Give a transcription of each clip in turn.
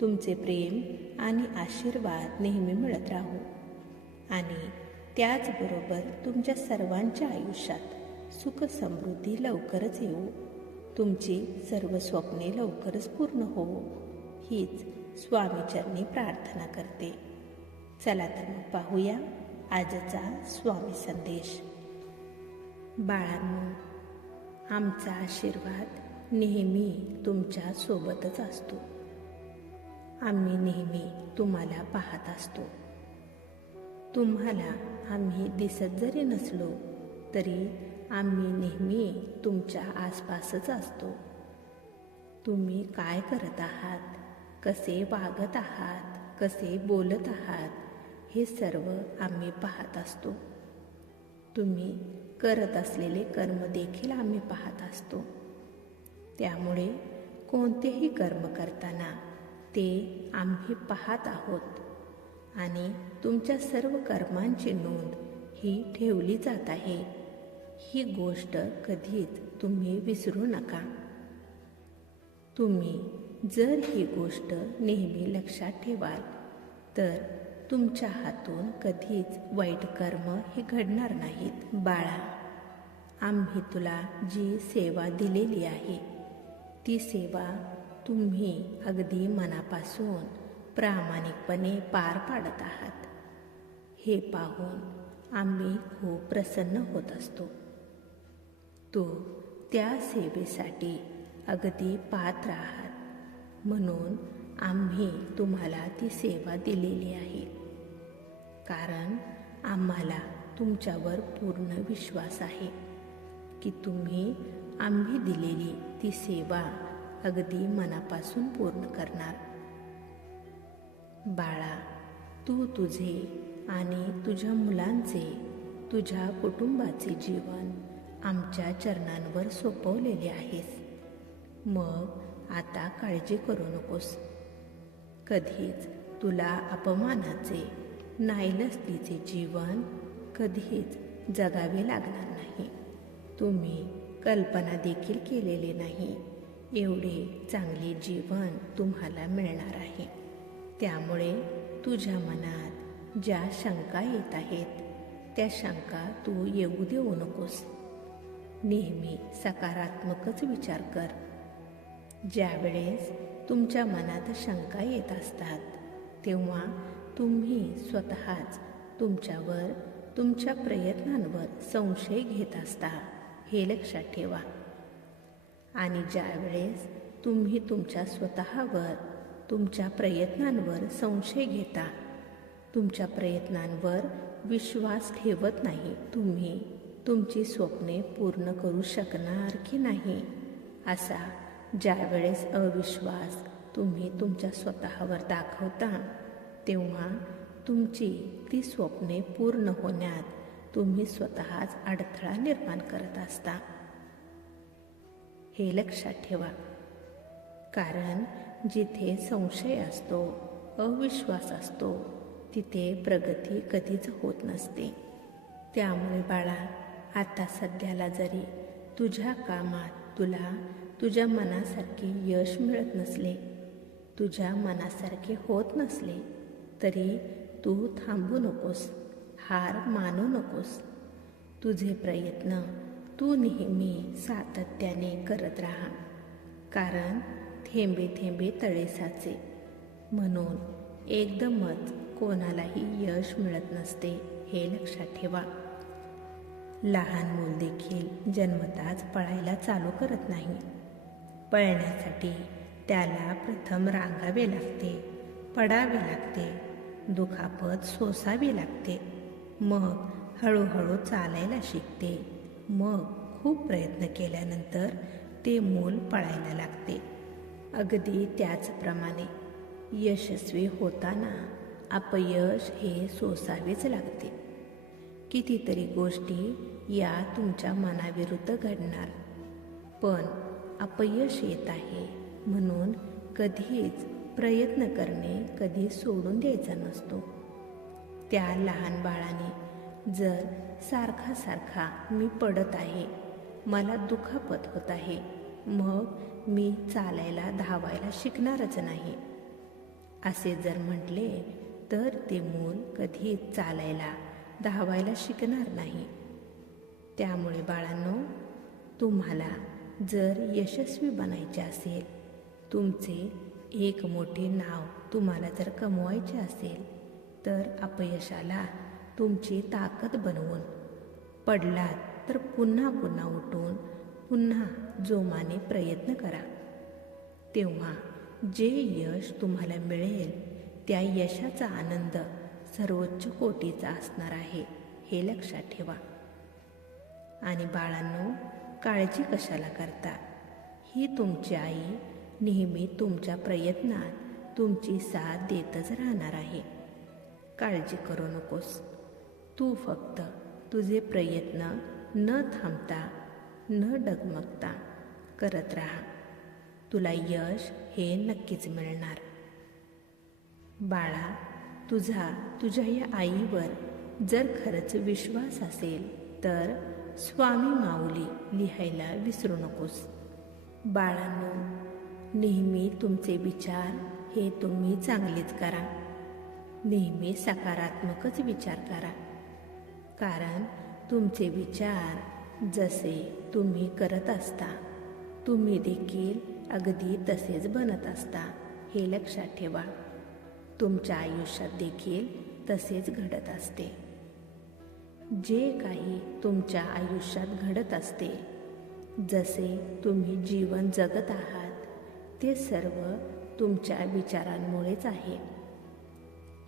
तुमचे प्रेम आणि आशीर्वाद नेहमी मिळत राहू. आणि त्याचबरोबर तुमच्या सर्वांच्या आयुष्यात सुख समृद्धी लवकरच येऊ. तुमची सर्व स्वप्ने लवकरच पूर्ण होवो हीच स्वामीचरणी प्रार्थना करते. चला तर मग पाहूया आजचा स्वामी संदेश. बाळांनो आमचा आशीर्वाद नेहमी तुमच्या सोबतच असतो. आम्ही नेहमी तुम्हाला पाहत असतो. तुम्हाला आम्ही दिसत जरी नसलो तरी आम्ही नेहमी तुमच्या आसपासच असतो. तुम्ही काय करत आहात? कसे वागत आहात? कसे बोलत आहात? हे सर्व आम्ही पाहत असतो. तुम्ही करत असलेले कर्म देखील आम्ही पाहत असतो. त्यामुळे कोणतेही कर्म करताना ते आम्ही पाहत आहोत. आणि तुमच्या सर्व कर्मांची नोंद ही ठेवली जात आहे. ही गोष्ट कधीच तुम्ही विसरू नका. तुम्ही जर ही गोष्ट नेहमी लक्षात ठेवाल तर तुमच्या हातून कधीच वाईट कर्म हे घडणार नाहीत बाळा. आम्ही तुला जी सेवा दिलेली आहे ती सेवा तुम्ही अगदी मनापासून प्रामाणिकपणे पार पाडत आहात. हे पाहून आम्ही खूप प्रसन्न होत असतो. तो त्या सेवेसाठी अगदी पात्र आहात. म्हणून आम्ही तुम्हाला ती सेवा दिलेली आहे. कारण आम्हाला तुमच्यावर पूर्ण विश्वास आहे की तुम्ही आम्ही दिलेली ती सेवा अगदी मनापासून पूर्ण करणार. बाळा तू तुझे आणि तुझ्या मुलांचे तुझ्या कुटुंबाचे जीवन आमच्या चरणांवर सोपवलेले आहेस. मग आता काळजी करू नकोस. कधीच तुला अपमानाचे नाईलस्तीचे जीवन कधीच जगावे लागणार नाही. तुम्ही कल्पना देखील केलेली नाही. एवढे चांगले जीवन तुम्हाला मिळणार आहे. त्यामुळे तुझ्या मनात ज्या शंका येत आहेत त्या शंका तू येऊ देऊ नकोस. नेहमी सकारात्मकच विचार कर. ज्यावेळेस तुमच्या मनात शंका येत असतात तेव्हा तुम्ही स्वतःच तुमच्यावर तुमच्या प्रयत्नांवर संशय घेत असता हे लक्षात ठेवा. आणि ज्यावेळेस तुम्ही तुमच्या स्वतःवर तुमच्या प्रयत्नांवर संशय घेता तुमच्या प्रयत्नांवर विश्वास ठेवत नाही तुम्ही तुमची स्वप्ने पूर्ण करू शकणार की नाही? असा ज्यावेळेस अविश्वास तुम्ही तुमच्या स्वतःवर दाखवता तेव्हा तुमची ती स्वप्ने पूर्ण होण्यात तुम्ही स्वतःच अडथळा निर्माण करत असता. हे लक्षात ठेवा. कारण जिथे संशय असतो अविश्वास असतो तिथे प्रगती कधीच होत नसते. त्यामुळे बाळा आता सध्याला जरी तुझ्या कामात तुला तुझ्या मनासारखे यश मिळत नसले तुझ्या मनासारखे होत नसले तरी तू थांबू नकोस हार मानू नकोस. तुझे प्रयत्न तू नेहमी सातत्याने करत राहा. कारण थेंबे थेंबे तळे साचे. म्हणून एकदमच कोणालाही यश मिळत नसते हे लक्षात ठेवा. लहान मूल देखील जन्मताच पळायला चालू करत नाही. पळण्यासाठी त्याला प्रथम रांगावे लागते पडावे लागते दुखापत सोसावी लागते. मग हळूहळू चालायला शिकते. मग खूप प्रयत्न केल्यानंतर ते मूल पळायला लागते. अगदी त्याचप्रमाणे यशस्वी होताना अपयश हे सोसावेच लागते. कितीतरी गोष्टी या तुमच्या मनाविरुद्ध घडणार. पण अपयश येत आहे म्हणून कधीच प्रयत्न करणे कधी सोडून द्यायचा नसतो. त्या लहान बाळाने जर सारखा सारखा मी पडत आहे मला दुखापत होत आहे मग मी चालायला धावायला शिकणारच नाही. असे जर म्हटले तर ते मूल कधी चालायला धावायला शिकणार नाही. त्यामुळे बाळांनो तुम्हाला जर यशस्वी बनायचे असेल तुमचे एक मोठे नाव तुम्हाला जर कमवायचे असेल तर अपयशाला तुमची ताकद बनवून. पडलात तर पुन्हा पुन्हा उठून पुन्हा जोमाने प्रयत्न करा. तेव्हा जे यश तुम्हाला मिळेल त्या यशाचा आनंद सर्वोच्च कोटीचा असणार आहे हे लक्षात ठेवा. आणि बाळांनो काळजी कशाला करता? ही तुमची आई नेहमी तुमच्या प्रयत्नात तुमची साथ देतच राहणार आहे. काळजी करू नकोस. तू फक्त तुझे प्रयत्न न थांबता न डगमगता करत राहा. तुला यश हे नक्कीच मिळणार. बाळा तुझा तुझ्या या आईवर जर खरंच विश्वास असेल तर स्वामी माऊली लिहायला विसरू नकोस. बाळांनो नेहमी तुमचे विचार हे तुम्ही चांगलेच करा. नेहमी सकारात्मकच विचार करा. कारण तुमचे विचार जसे तुम्ही करत असता तुम्ही देखील अगदी तसेच बनत असता हे लक्षात ठेवा. तुमच्या आयुष्यात देखील तसेच घडत असते. जे काही तुमच्या आयुष्यात घडत असते जसे तुम्ही जीवन जगत आहात ते सर्व तुमच्या विचारांमुळेच आहे.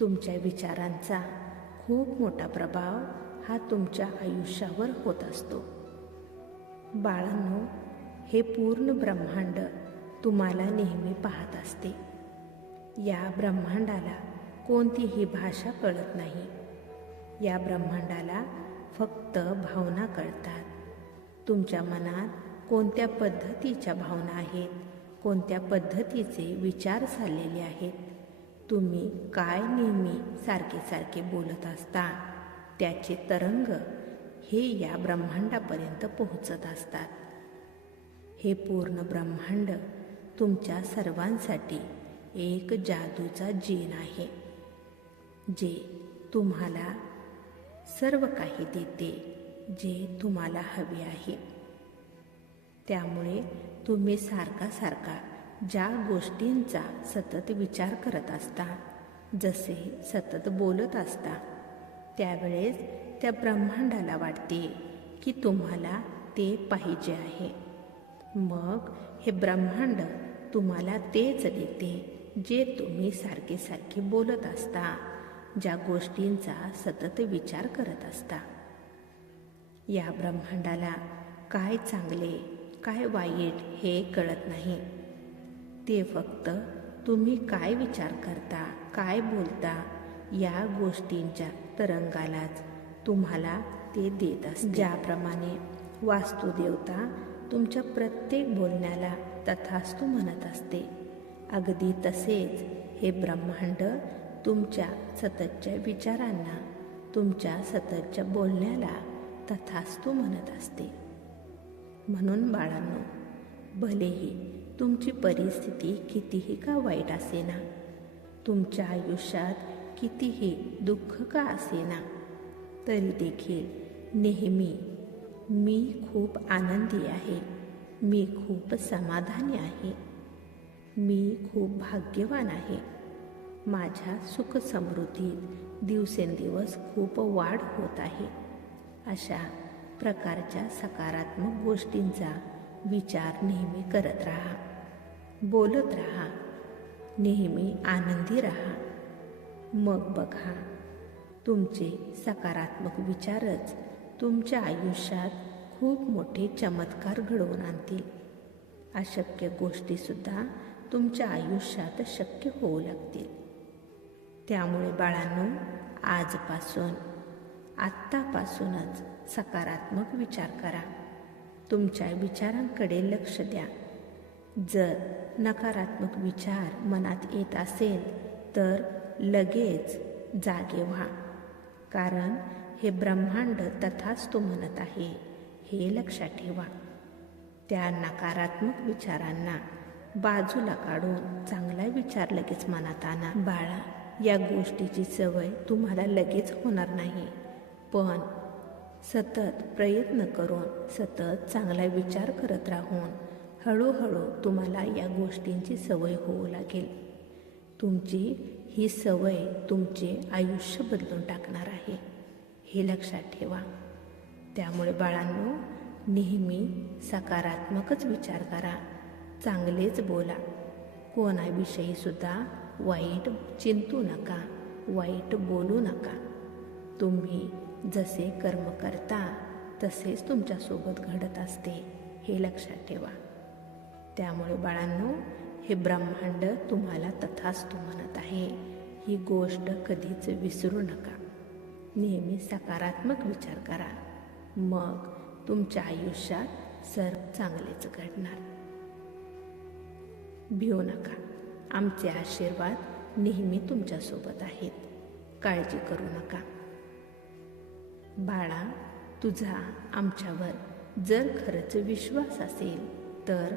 तुमच्या विचारांचा खूप मोठा प्रभाव हा तुमच्या आयुष्यावर होत असतो. बाळांनो हे पूर्ण ब्रह्मांड तुम्हाला नेहमी पाहत असते. या ब्रह्मांडाला कोणतीही भाषा कळत नाही. या ब्रह्मांडाला फक्त भावना कळतात. तुमच्या मनात कोणत्या पद्धतीच्या भावना आहेत? कोणत्या पद्धतीचे विचार चाललेले आहेत? तुम्ही काय नेहमी सारखे सारखे बोलत असता? त्याचे तरंग हे या ब्रह्मांडापर्यंत पोहोचत असतात. हे पूर्ण ब्रह्मांड तुमच्या सर्वांसाठी एक जादूचा जीन आहे जे तुम्हाला सर्व काही देते जे तुम्हाला हवे आहे. त्यामुळे तुम्ही सारखा सारखा ज्या गोष्टींचा सतत विचार करत असता जसे सतत बोलत असता त्यावेळेस त्या ब्रह्मांडाला वाटते की तुम्हाला ते पाहिजे आहे. मग हे ब्रह्मांड तुम्हाला तेच देते जे तुम्ही सारखे सारखे बोलत असता ज्या गोष्टींचा सतत विचार करत असता. या ब्रह्मांडाला काय चांगले काय वाईट हे कळत नाही. ते फक्त तुम्ही काय विचार करता काय बोलता या गोष्टींच्या तरंगालाच तुम्हाला ते देत असते. ज्याप्रमाणे वास्तुदेवता तुमच्या प्रत्येक बोलण्याला तथास्तू म्हणत असते. अगदी तसेच हे ब्रह्मांड तुमच्या सततच्या विचारांना तुमच्या सततच्या बोलण्याला तथास्तू म्हणत असते. म्हणून बाळांनो भलेही तुमची परिस्थिती कितीही का वाईट असेना तुमच्या आयुष्यात कितीही दुःख का असेना तरी देखील नेहमी मी खूप आनंदी आहे. मी खूप समाधानी आहे. मी खूप भाग्यवान आहे. माझ्या सुख समृद्धीत दिवसेंदिवस खूप वाढ होत आहे. अशा प्रकारच्या सकारात्मक गोष्टींचा विचार नेहमी करत राहा. बोलत राहा. नेहमी आनंदी राहा. मग बघा. तुमचे सकारात्मक विचारच तुमच्या आयुष्यात खूप मोठे चमत्कार घडवून आणतील. अशक्य गोष्टीसुद्धा तुमच्या आयुष्यात शक्य होऊ लागतील. त्यामुळे बाळांनो आजपासून आत्तापासूनच सकारात्मक विचार करा. तुमच्या विचारांकडे लक्ष द्या. जर नकारात्मक विचार मनात येत असेल तर लगेच जागे व्हा. कारण हे ब्रह्मांड तथाच तो म्हणत आहे. हे लक्षात ठेवा. त्या नकारात्मक विचारांना बाजूला काढून चांगला विचार लगेच मनात आणा. बाळा या गोष्टीची सवय तुम्हाला लगेच होणार नाही. पण सतत प्रयत्न करून सतत चांगला विचार करत राहून हळूहळू तुम्हाला या गोष्टींची सवय होऊ लागेल. तुमची ही सवय तुमचे आयुष्य बदलून टाकणार आहे. हे लक्षात ठेवा. त्यामुळे बाळांनो नेहमी सकारात्मकच विचार करा. चांगलेच बोला. कोणाविषयी सुद्धा वाईट चिंतू नका. वाईट बोलू नका. तुम्ही जसे कर्म करता तसेच तुमच्यासोबत घडत असते हे लक्षात ठेवा. त्यामुळे बाळांनो हे ब्रह्मांड तुम्हाला तथास्तू म्हणत आहे. ही गोष्ट कधीच विसरू नका. नेहमी सकारात्मक विचार करा. मग तुमच्या आयुष्यात सर्व चांगलेच घडणार. भिवू नका. आमचे आशीर्वाद नेहमी तुमच्यासोबत आहेत. काळजी करू नका. बाळा तुझा आमच्यावर जर खरंच विश्वास असेल तर